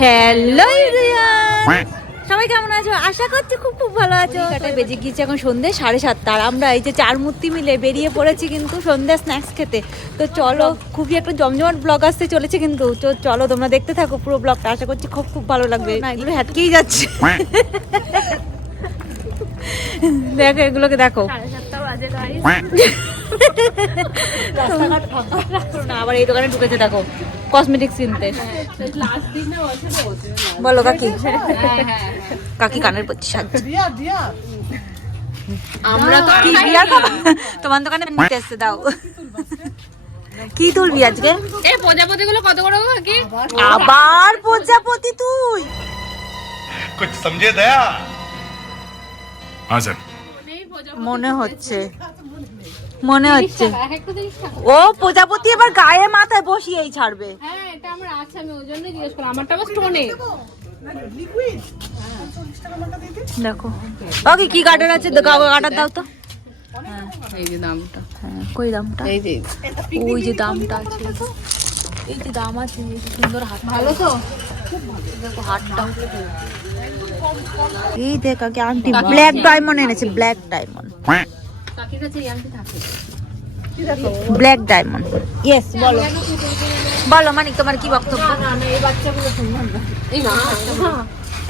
Hello everyone, সবাই কেমন আছো? আশা করছি খুব খুব ভালো আছো। বেজে গিয়েছে এখন সন্ধ্যে 7:30, আর আমরা এই যে 4 মূর্তি মিলে বেরিয়ে পড়েছি কিন্তু সন্ধ্যা স্ন্যাক্স খেতে। তো চলো, খুবই একটা জমজমাট ব্লগ আসতে চলেছে কিন্তু, তো চলো তোমরা দেখতে থাকো পুরো ব্লগটা, আশা করছি খুব খুব ভালো লাগবে। না এগুলো হ্যাটকেই যাচ্ছে, দেখো এগুলোকে দেখো। 7:30 বাজে গাইস, না আবার এই দোকানে ঢুকেছে দেখো কসমেটিক্স কিনতে। বলো কাকি, কাকি কানের পড়ছি সাজছে। আমরা তো কি বিয়ার খাবো তোমার দোকানে নিতে এসে দাও। কি তুলবি আজকে? এই প্রজাপতি গুলো কত করে কাকি? আবার প্রজাপতি তুই? कुछ समझे दया? हाँ सर। মনে হচ্ছে ও প্রজাপতি এবার গায়ে মাথায় বসিয়েই ছাড়বে। হ্যাঁ এটা আমার আছে, আমি ওই জন্য জিজ্ঞেস করলাম। আমারটা আবার স্টোনে। দেখো ওকে কি কাটার আছে, কাটার দাও তো। এই যে দামটা, হ্যাঁ কই দামটা? এই যে ওই যে দামটা আছে, এই যে দাম আছে। সুন্দর হাত, ভালো তো। দেখো হাতটা। এই দেখ আগে আংটি, ব্ল্যাক ডায়মন্ড এনেছে, ব্ল্যাক ডায়মন্ড। কাকির কাছে ইয়াংটি থাকে। Black diamond, yes. বলো বলো মানিক, তোমার কি বক্তব্য? এই বাচ্চাগুলো সুন্দর না, এই বাচ্চাগুলো।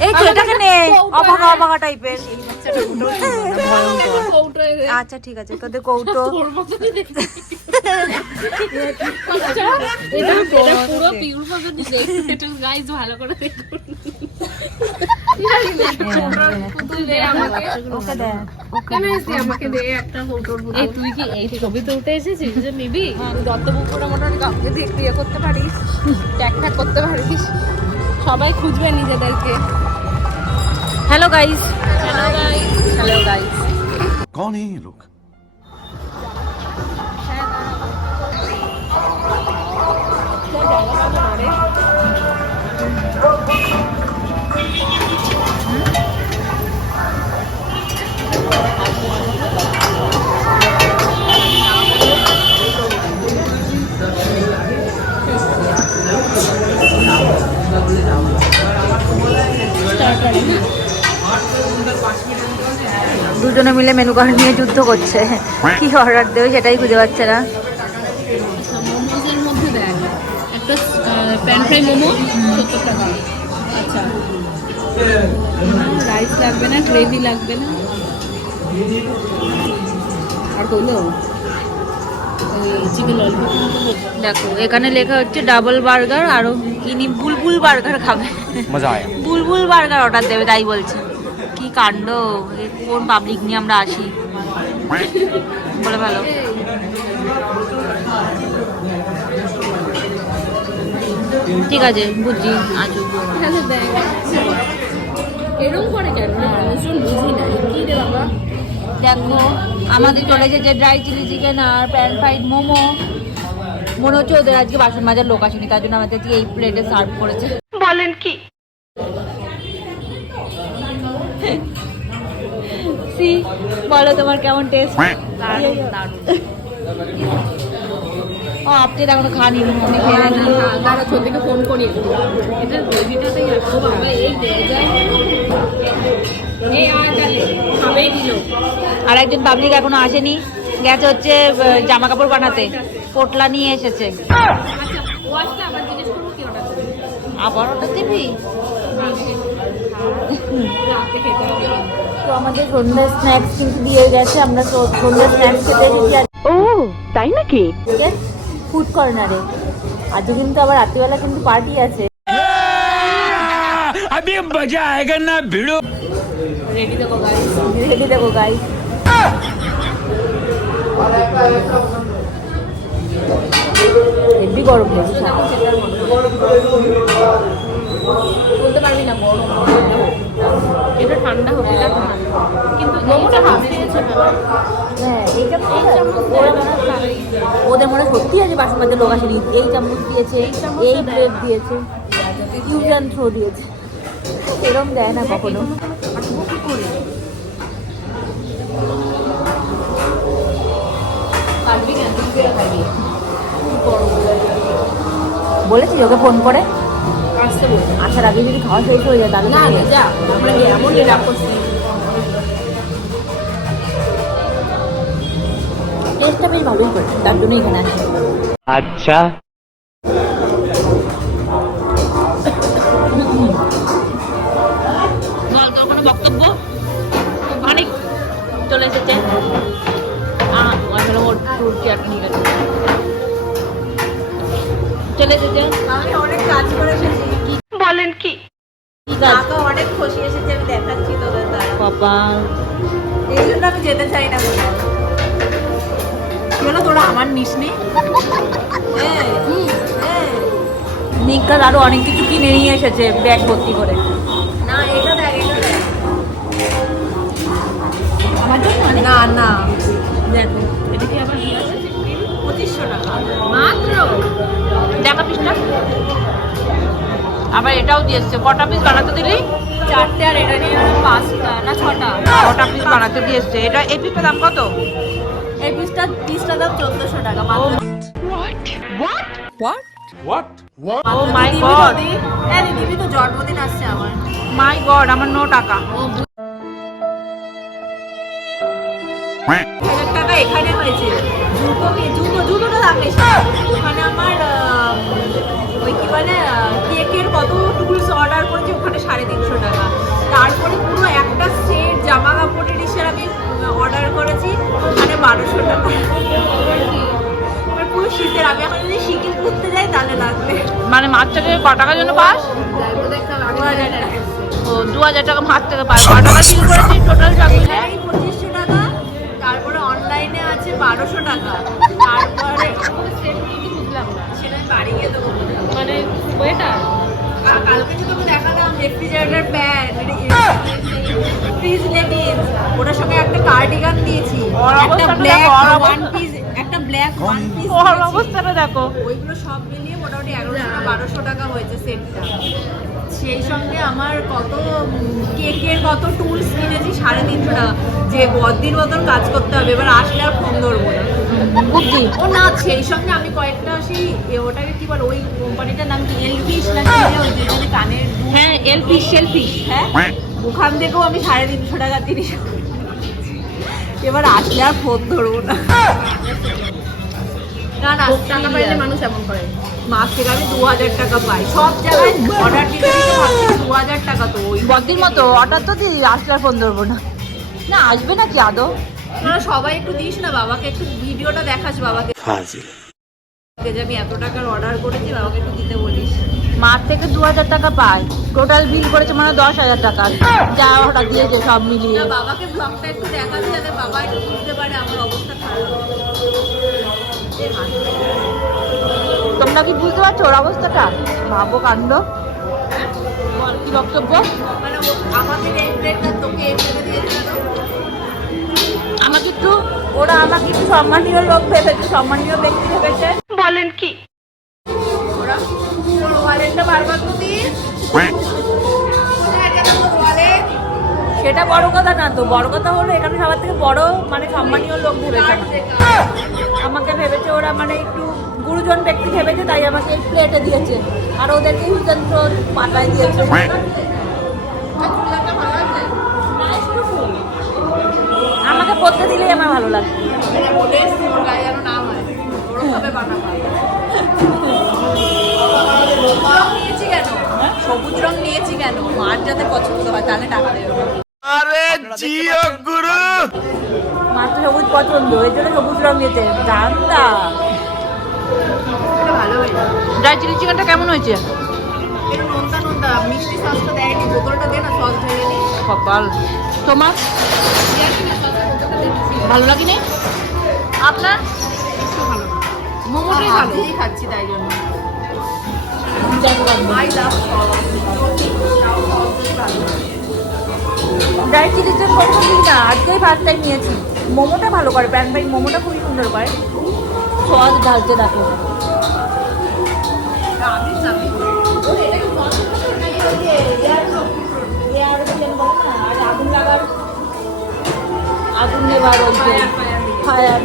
এই তো এটাকে নে, অবাগা অবাগা টাইপের। আচ্ছা ঠিক আছে, তোদের কৌটো। এটা পুরো পিউর ভাবে দিছে। এটা গাইস ভালো করে দেখুন। আমাকে দে একটা ফটো। এই তুই কি এই ছবি তুলতে এসেছিস যে নিবি? দত্তপুকুরে মোটামুটি কাউকে দিয়ে বিয়ে করতে পারিস, ট্যাগ ট্যাগ করতে পারিস, সবাই খুঁজবে নিজেদেরকে। Hello guys, hello guys, hello guys. कौन है ये लोग? দুজনে মিলে মেনু কার্ড নিয়ে যুদ্ধ করছে, কি অর্ডার দেবে সেটাই খুঁজে পাচ্ছে না। মোমোজের মধ্যে দেখ একটা প্যান ফ্রাই মোমো 70 টাকা। আচ্ছা রাইস লাগবে না, গ্রেভি লাগবে না, আর কইলো চিকেন ললিপপ। দেখো এখানে লেখা হচ্ছে ডাবল বার্গার, আরো ইনি বুলবুল বার্গার খাবে। मजा आया। বুলবুল বার্গার অর্ডার দেবে তাই বলছে। কি কাণ্ড, কোন পাবলিক নিয়ে আমরা আসি বলে ভালো। ঠিক আছে বুঝছি, আজও এরকম করে কেন মানুষজন বুঝি না কি রে বাবা। দেখো আমাদের চলে যে ড্রাই চিলি চিকেন আর প্যান ফ্রাইড মোমো। মনে হচ্ছে ওদের আজকে বাসন মাজার লোক আসেনি, তার জন্য আমাদের এই প্লেটে সার্ভ করেছে। বলেন কি সি, বলো তোমার কেমন টেস্ট? ও আপনি এখনো খানি, দাঁড়া ছোটকে ফোন করি। এটা গ্রেভিটাতেই রাখো বাবা, এই দেয় যায় এই আটালে খাবেই দিল। আর একজন পাবলিক এখনো আসেনি, গেছে হচ্ছে জামা কাপড় বানাতে, পোটলা নিয়ে এসেছে। আচ্ছা ওয়াশটা আবার জিজ্ঞেস করবো কি অর্ডার করবি। আবার ওটা দিবি? তো আমাদের সন্ধ্যা স্ন্যাক্স কিন্তু দিয়ে গেছে, আমরা সন্ধ্যা স্ন্যাক্স খেতে এসেছি। ও তাই নাকি? ফুড কর্নারে আজকে কিন্তু আবার রাত্রিবেলা কিন্তু পার্টি আছে। अभी मजा आएगा ना भिड़ो। রেডি দেখো গাইস, রেডি দেখো গাইস। হেভি গরম লেগেছে, বলতে পারবি না গরম। এটা ঠান্ডা হবে না কিন্তু মোমোটা হাফ দিয়েছে না। হ্যাঁ এইটা ওদের মনে সত্যি আছে বাসন মাঝে লোক আসেনি। এই চামচ দিয়েছে, এই প্লেট দিয়েছে, ইউজান থ্রো দিয়েছে, এরকম দেয় না কখনো। বলেছি ওকে ফোন করে, আসতে বল। আসার আগে যদি খাওয়া শেষ হয়ে যায় তাহলে না না যা, আমরা কি এমন রাগ করছি? টেস্টটা বেশ ভালোই করে, তার জন্য এখানে আসি। अच्छा বল তোর কোনো বক্তব্য? অনেক চলে এসেছে। ওর টুর কি আর নিয়ে গেছে, চলে এসেছে। আমি অনেক কাজ করে এসেছি। বলেন কি কি কাজ? কাকা অনেক খুশি এসেছে, আমি দেখাচ্ছি তোদের দ্বারা। বাবা এই জন্য আমি যেতে চাই না কোথাও। কি হলো, তোরা আমার নিস নি? নিকাল আরো অনেক কিছু কিনে নিয়ে এসেছে ব্যাগ ভর্তি করে। না এটা দেখ, এটা দেখ। আমার জন্য অনেক। না না, দেখো এটা কি আবার 2500 টাকা মাত্র। দেখা পিসটা আবার এটাও দিয়েছে। কটা পিস বানাতে দিলি? 4টে, আর এটা নিয়ে 5টা না 6টা। কটা পিস বানাতে দিয়েছে? এটা এই পিসটার দাম কত? এই পিসটা দাম 1400 টাকা মাত্র। ও মাই গড, হ্যাঁ দিবি তো, জন্মদিন আসছে আমার। মাই গড, আমার 9 টাকা। 1000 টাকা এখানে হয়েছে। জুতোটা দাম বেশি। ওখানে আমার ওই কি বলে কেকের কত টুলস অর্ডার করেছি, ওখানে 350 টাকা। তারপরে পুরো একটা সেট জামা কাপড়ের হিসেবে আমি অর্ডার করেছি, ওখানে 1200 টাকা। এবার পুরো শীতের, আমি এখন যদি শিকিল ঘুরতে যাই তাহলে লাগবে মানে মাছ থেকে ক টাকার জন্য পাস? 2000 টাকা। ও 2000 টাকা মাছ থেকে পাস। ক টাকা বিল করেছিস টোটাল সব মিলে? এই 2500 টাকা, তারপরে অনলাইনে আছে 1200 টাকা, তারপরে বুঝলাম না, সেটা আমি বাড়ি গিয়ে দেবো। মানে ওয়েটার আর কালকে যে তোকে দেখালাম রেফ্রিজারেটর প্যান্ট, ফ্রিজ লেডিস, ওটার সঙ্গে একটা কার্ডিগান দিয়েছি, একটা ব্ল্যাক ওয়ান পিস, একটা ব্ল্যাক ওয়ান পিস। ওর অবস্থাটা দেখো। ওইগুলো সব মিলিয়ে মোটামুটি 1100-1200 টাকা হয়েছে সেটটা। সেই সঙ্গে আমার কত কেকের কত টুলস কিনেছি, 350 টাকা। যে বদির মতন কাজ করতে হবে, এবার আসলে আর ফোন ধরবো না। বুদ্ধি ও না, সেই সঙ্গে আমি কয়েকটা সেই ওটাকে কি বল, ওই কোম্পানিটার নাম কি, এলফিশ না কি, ওই যেখানে কানের দুল, হ্যাঁ এলফিশ সেলফিশ। হ্যাঁ ওখান থেকেও আমি 350 টাকা জিনিস। এবার আসলে আর ফোন ধরবো না। না না, টাকা পাইলে মানুষ এমন করে। মাস থেকে আমি 2000 টাকা পাই, সব জায়গায় অর্ডার দিতে দিতে ভাবছি 2000 টাকা। তো ওই বদির মতো অর্ডার তো দিই, আসলে আর ফোন ধরবো না। না আসবে নাকি আদৌ? না, সবাই একটু দিস না বাবাকে, একটু ভিডিওটা দেখাস বাবাকে যে আমি এত টাকার অর্ডার করেছি, বাবাকে একটু দিতে বলিস। মাছ থেকে 2000 টাকা পায়, টোটাল বিল করেছে মানে 10,000 টাকা যা ওটা দিয়েছে সব মিলিয়ে। না, বাবাকে ব্লগটা একটু দেখাবি যাতে বাবা একটু বুঝতে পারে আমার অবস্থা খারাপ। তোমরা কি বুঝতে পারছো ওর অবস্থাটা? ভাবো কাণ্ড। বল কি বক্তব্য? মানে আমাদের এই প্লেটটা তোকে এই প্লেটে দিয়েছে না? আমাকে একটু, ওরা আমাকে একটু সম্মানীয় লোক ভেবেছে, সম্মানীয় ব্যক্তি ভেবেছে। বলেন কি? ওরা ওয়ালেটটা বারবার তো দিস। সেটা বড় কথা না তো, বড় কথা হলো এখানে সবার থেকে বড় মানে সম্মানীয় লোক ভেবেছে আমাকে ভেবেছে ওরা, মানে একটু গুরুজন ব্যক্তি ভেবেছে, তাই আমাকে এই প্লেটে দিয়েছে। আর ওদেরকে যন্ত্র পাতায় দিয়েছে। আমাকে পড়তে দিলেই আমার ভালো লাগে। নিয়েছি কেন, সবুজ রং নিয়েছি কেন, মার যাতে পছন্দ হয় তাহলে টাকা দেবে। अरे जियो गुरु মার তো সবুজ পছন্দ, ওই জন্য সবুজ রং নিয়েছে। জানতা ভালো হয়েছে। ড্রাই চিলি চিকেনটা কেমন হয়েছে? একটু নোনতা নোনতা, মিষ্টি সসটা দেয়নি, বোতলটা দে না, সস ঢেলে নি। কপাল। তোমার ভালো লাগেনি? আপনার মোমোটাই ভালো খাচ্ছি, তাই জন্য। I love sauce. Dry chilli chicken কখনো দিই না, আজকেই ফার্স্ট টাইম নিয়েছি। মোমোটা ভালো করে, প্যান ফ্রাই মোমোটা খুবই সুন্দর করে, সস ঢালতে রাখো। আগুন নেবার ফায়ার।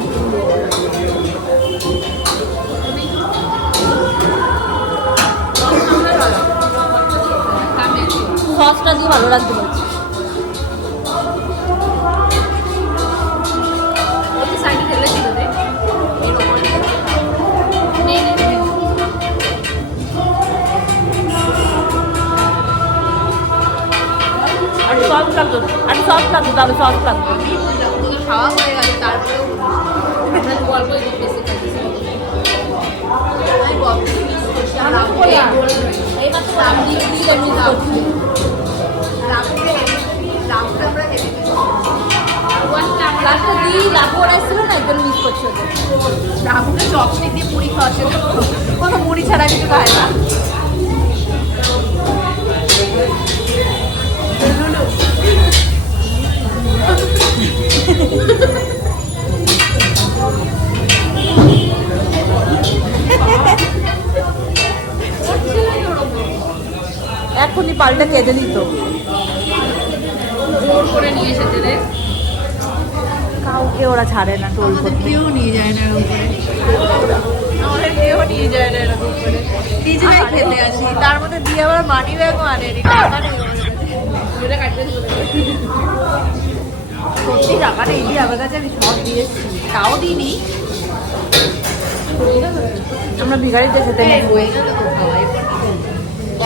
সসটা দিয়ে ভালো লাগবে বলছি। ওই সাইডে ঢেলেছিল রে নে নে নে আর সস লাগবে, আর সস লাগবে, তবে সস লাগবে। তোকে খাওয়া হয়ে গেছে তারপরেও আমরা গল্প বেশি খাইছি আমি গল্প মিস করছি আর এই মাত্র রাম দিয়ে দিয়ে মিস করছি। লাস্টে দিয়ে লাভো আসছিল না, একদম মিস করছি ওদের। রাহুলকে চপস্টিক দিয়ে মুড়ি খাওয়াচ্ছে কোনো মুড়ি ছাড়া কিছু খায় না এখনই পাল্টা কেঁদে দিত। জোর করে নিয়ে এসেছে রে কাউকে ওরা ছাড়ে না টোল করতে। কেউ নিয়ে যায় না এরকম করে আমাদের কেউ নিয়ে যায় না এরকম করে নিজেরাই খেতে আসি তার মধ্যে দিয়ে আবার মানি ব্যাগও আনেনি টাকা নেই সত্যি টাকা নেই দিয়ে আমার কাছে আমি সব দিয়েছি তাও দিইনি আমরা ভিখারিতে খেতে নেই।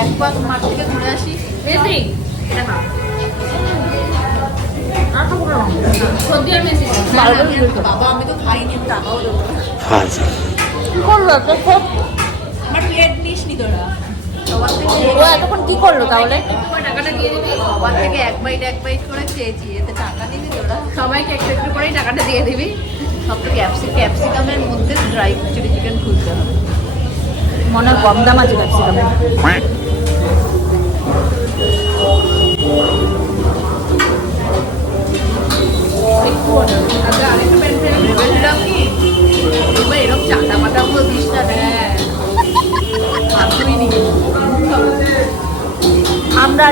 একবার মাঠ থেকে ঘুরে আসি এটা না সত্যি আর মেসি বাবা আমি তো খাইনি টাকাও দেবো কি করলো একটা খুব আমার প্লেট নিস নি তোরা সবার থেকে ও এতক্ষণ কি করলো তাহলে? তোমার টাকাটা দিয়ে দিবি সবার থেকে এক বাইট করে চেয়েছি এতে টাকা নিবি তোরা সবাইকে একটু একটু করেই টাকাটা দিয়ে দিবি সব তো ক্যাপসিকামের মধ্যে ড্রাই চিলি চিকেন খুলতে হবে মনে হয় কম দাম আছে ক্যাপসিকামের। একটু আগে আরেকটু ভেবেছিলাম কি এবার এরকম চাটা মাটাগুলো দিস না ভাবতেই নি আমরা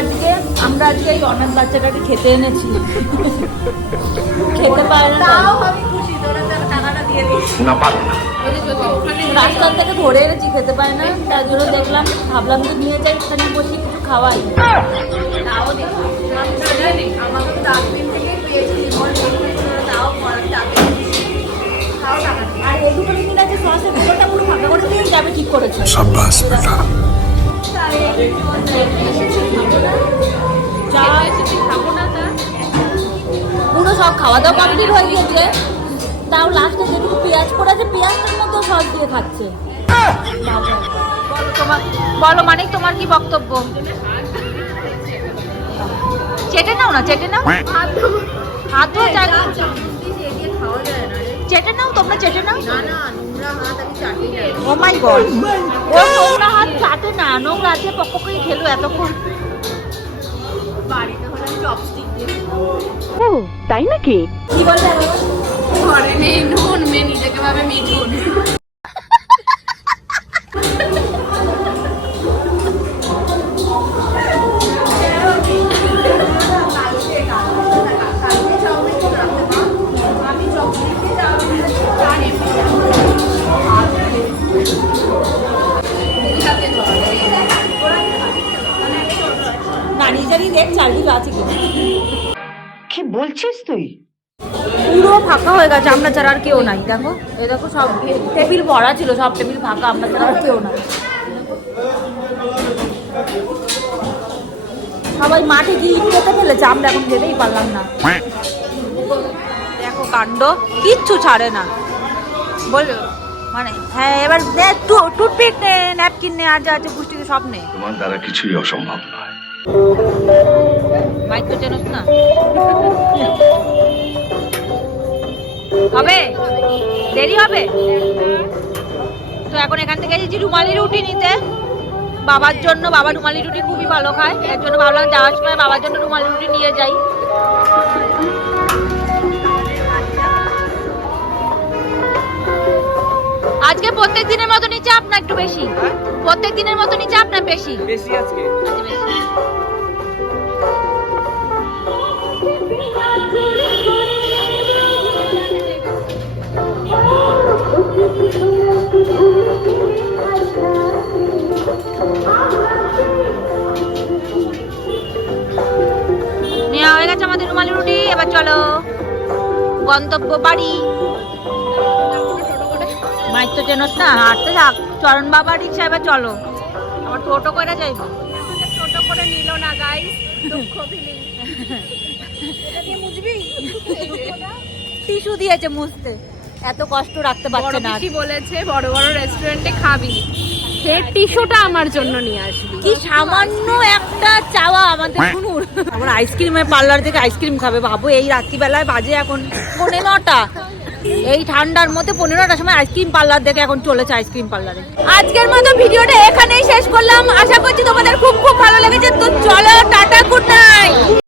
আজকে এই অনাথ বাচ্চাটাকে খেতে এনেছি, খেতে পারে না তাও আমি খুশি তোরা টাকাটা দিয়ে দিস না পারবো না। রাস্তার থেকে ধরে এনেছি, খেতে পারে না, তার জন্য দেখলাম ভাবলাম যে নিয়ে যাই এখানে বসে কিছু খাওয়াই। তাও দিস আমাকে তো 10 দিন থেকেই পেয়েছি তাও তাও টাকা আর এই দুটো মিনিট আছে সসের ভিতরটা পুরো ফাঁকা করে দিয়ে যাবে, ঠিক করেছে। शाबाश बेटा। চা খাবো না তা পুরো সব খাওয়া দাওয়া কমপ্লিট হয়ে গিয়েছে, তাও লাস্টে যেটুকু পেঁয়াজ পড়েছে পেঁয়াজটার মধ্যে সস দিয়ে খাচ্ছে। বলো মানে তোমার কি বক্তব্য? চেটে নাও না, চেটে নাও, হাত ধোয়া যায় না, খাওয়া যায় না রে চেটে নাও, তোমরা চেটে নাও। না না নোংরা হাত আমি চাটি না ও মাই গড, ও নোংরা হাত চাটে না, নোংরা আছে পক্ষ করে খেলো এতক্ষণ। বাড়িতে হলে আমি চপস্টিক দিয়ে ও তাই নাকি? কি বললে? ঘরে নেই নুন মেয়ে নিজেকে ভাবে মিঠুন না নিজেরই দেখ চারদিকে আছে কি কি বলছিস তুই? পুরো ফাঁকা হয়ে গেছে, আমরা ছাড়া আর কেউ নাই। দেখো এই দেখো সব টেবিল ভরা ছিল, সব টেবিল ফাঁকা, আমরা ছাড়া আর কেউ নাই। সবাই মাঠে গিয়ে ইট খেতে ফেলেছে, আমরা এখন যেতেই পারলাম না। দেখো কাণ্ড, কিচ্ছু ছাড়ে না বল মানে। হ্যাঁ এবার টুথপিক নে, ন্যাপকিন নে, আর যা আছে পুষ্টিকে সব নে। তোমার দ্বারা কিছুই অসম্ভব নয়। মাইক তো চেনস না হবে, দেরি হবে তো। এখন এখান থেকে এসেছি রুমালি রুটি নিতে বাবার জন্য। বাবা রুমালি রুটি খুবই ভালো খায়, এর জন্য ভাবলাম যাওয়ার সময় বাবার জন্য রুমালি রুটি নিয়ে যাই। আজকে প্রত্যেক দিনের মতো নিচে আপনার একটু বেশি, প্রত্যেক দিনের মতো নিচে আপনার বেশি বেশি আজকে আচ্ছা বেশি। রুমালি রুটি। এবার চলো গন্তব্য বাড়ি। মাইক তো চেনস না, হাঁটতে থাক। চরণ বাবা রিক্সা, এবার চলো। আবার টোটো করে যাইবো। টোটো করে নিল না গাইস, দুঃখ ফিলিং। এটা দিয়ে মুছবি? টিস্যু দিয়েছে মুছতে, এত কষ্ট রাখতে পারছে না। বড় বলেছে বড় বড় রেস্টুরেন্টে খাবি, সে টিস্যুটা আমার জন্য নিয়ে আসবি। কি সামান্য একটা চাওয়া আমাদের শুনুন। আমার আইসক্রিমের পার্লার থেকে আইসক্রিম খাবে, ভাবো এই রাত্রিবেলায় বাজে এখন 9:30। এই ঠান্ডার মধ্যে 15টার সময় আইসক্রিম পার্লার দেখে এখন চলেছে আইসক্রিম পার্লারে। আজকের মতো ভিডিওটা এখানেই শেষ করলাম। আশা করছি তোমাদের খুব খুব ভালো লেগেছে। তো চলো, টাটা, গুড নাইট।